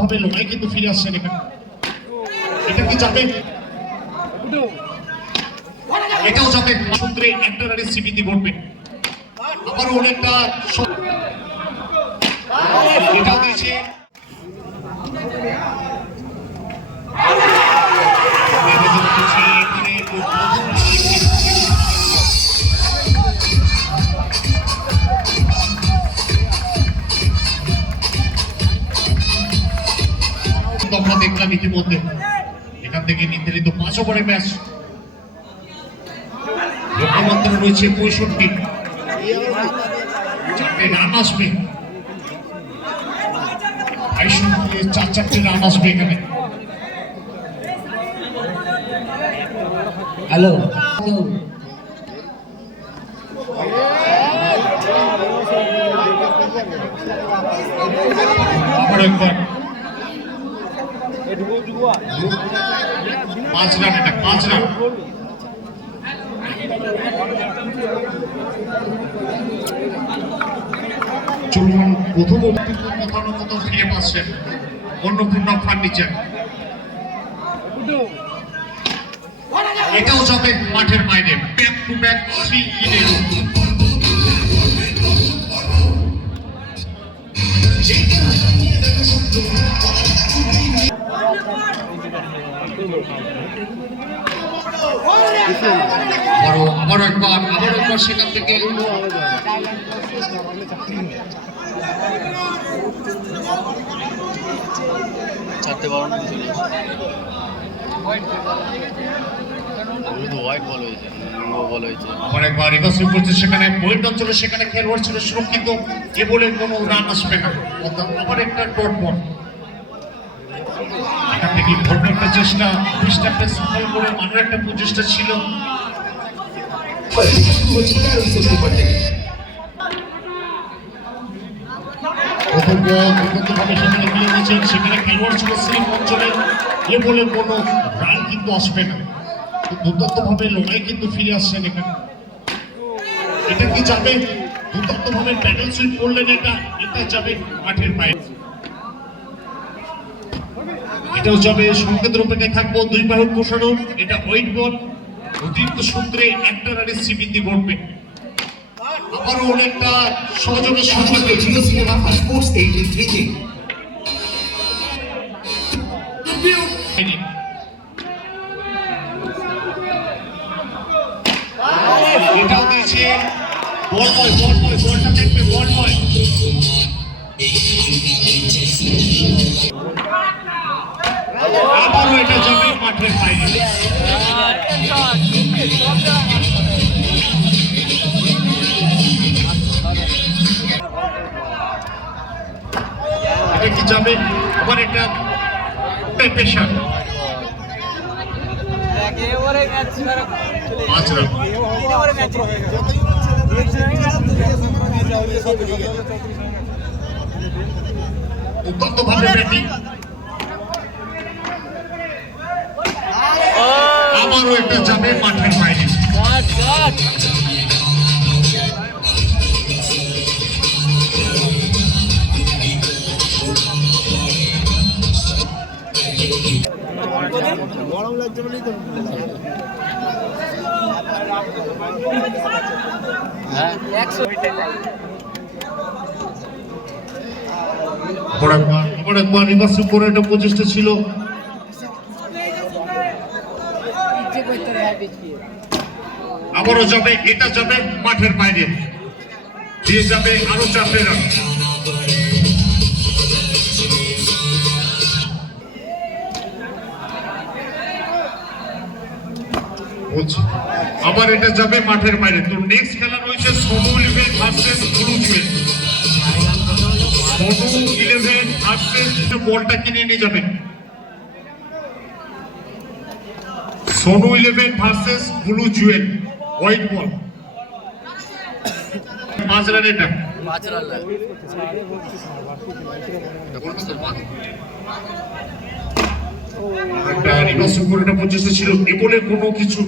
ভাবে লড়াই কিন্তু ফিরে আসছেন এখানে। এটা কি যাবে? এটাও যাবে। সূত্রে একটা রানের সিবিতি ঘটবে। আবারও অনেকটা এটাও দিয়েছে কিন্তু আমরা দেখলাম ইতিমধ্যে। এখান থেকে নির্ধারিত পাঁচ ওভারের ম্যাচ। লক্ষ্যমাত্রা রয়েছে পঁয়ষট্টি। চারটে রান আসবে। চার চারটে রান আসবে এখানে। হ্যালো। আবার একবার পাঁচ রান এটা, পাঁচ রান। চলুন, প্রথম অভিজ্ঞ কোথাও না কোথাও ফিরে পাচ্ছেন অন্নপূর্ণা ফার্নিচার এটাও যাবে মাঠের বাইরে। ব্যাক টু ব্যাক থ্রি ইনের আবারও একবার আবারও একবার সেখান থেকে। চারটে মিনিট চলে আবার সেখানে পয়েন্ট অঞ্চলে সেখানে, খেলোয়াড় ছিল সুরক্ষিত, এ বলে কোনো রান আসবে না। আবার একটা ডট বল এখান থেকে ঘটনার একটা চেষ্টা বিশটাকে সফল করে মানের একটা প্রচেষ্টা ছিল। বল কোনো রান কিন্তু আসবে না লড়াই কিন্তু ফিরে আসছেন এখানে এটা কি যাবে? দুর্দান্তভাবে প্যাডেল সুইপ করলেন এটা এটা যাবে মাঠের বাইরে। এটাও যাবে সংকেতের অপেক্ষায় থাকব দুই বাহুর প্রসারণ এটা ওয়েট বল অতিরিক্ত সূত্রে একটা রানের সিবিন্দি ঘটবে। আবারও অনেকটা সহযোগের সুযোগ জিও সিনেমা স্পোর্টস এইটি থ্রিতে হয়নি। এটাও দিয়েছে। বল বয় বল বয় বলটা দেখবে বল বয় আবারও এটা যাবে মাঠের বাইরে কি যাবে আবার এটা পেশা দুর্দান্ত ভাবে ব্যাটিং। আবারও এটা যাবে মাঠের বাইরে আবার একবার রিভার্স করে একটা প্রচেষ্টা ছিল। আবারও যাবে, এটা যাবে মাঠের বাইরে। দিয়ে যাবে, আরও রান আবার এটা যাবে মাঠের বাইরে। তো নেক্সট খেলা রয়েছে Sonu eleven versus blue jewel Sonu eleven versus বলটা কিনে নিয়ে যাবেন Sonu eleven versus blue jewel white ball পাঁচ রান এটা পাঁচ রান একটা রিভার্স ছিল। এ বলে কোনো কিছু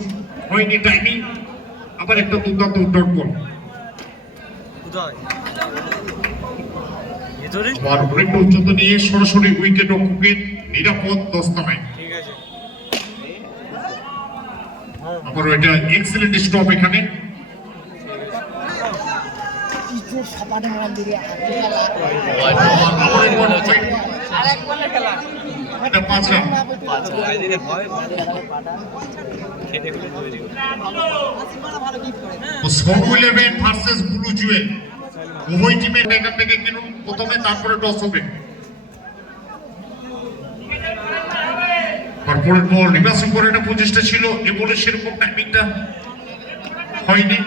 হয়নি টাইমিং আবার একটা দুর্দান্ত ডট বল আবার অনেকটা উচ্চতা নিয়ে সরাসরি উইকেট রক্ষকের নিরাপদ দস্তানায় ঠিক আছে আবার এটা এক্সেলেন্ট স্টপ এখানে হোয়াইট আবার একবার এটা পাঁচ রান দিনে হয় খেটে খুলে তৈরি তো সরু ইলেভেন ভার্সেস ব্লু জুয়েল উভয় টিমের এখান থেকে কিনুন প্রথমে তারপরে টস হবে। বল রিভার্সিং করে একটা প্রচেষ্টা ছিল এ বলে সেরকম টাইমিংটা হয়নি।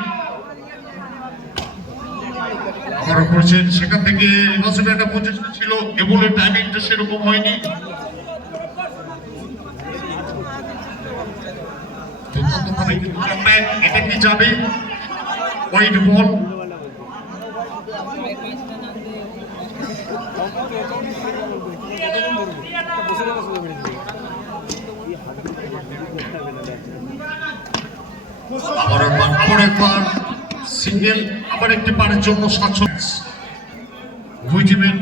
আবার করছেন সেখান থেকে রিভার্সিং একটা প্রচেষ্টা ছিল এ বলে টাইমিংটা সেরকম হয়নি। এটা কি যাবে? হোয়াইট বল আবার একবার আবার একবার সিঙ্গেল আবার একটি পারের জন্য স্বাচ্ছন্দ্য উভয় টিমের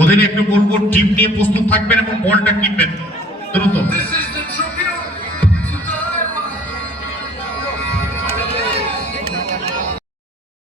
অধীনে একটু বলব টিম নিয়ে প্রস্তুত থাকবেন এবং বলটা কিনবেন। দ্রুত।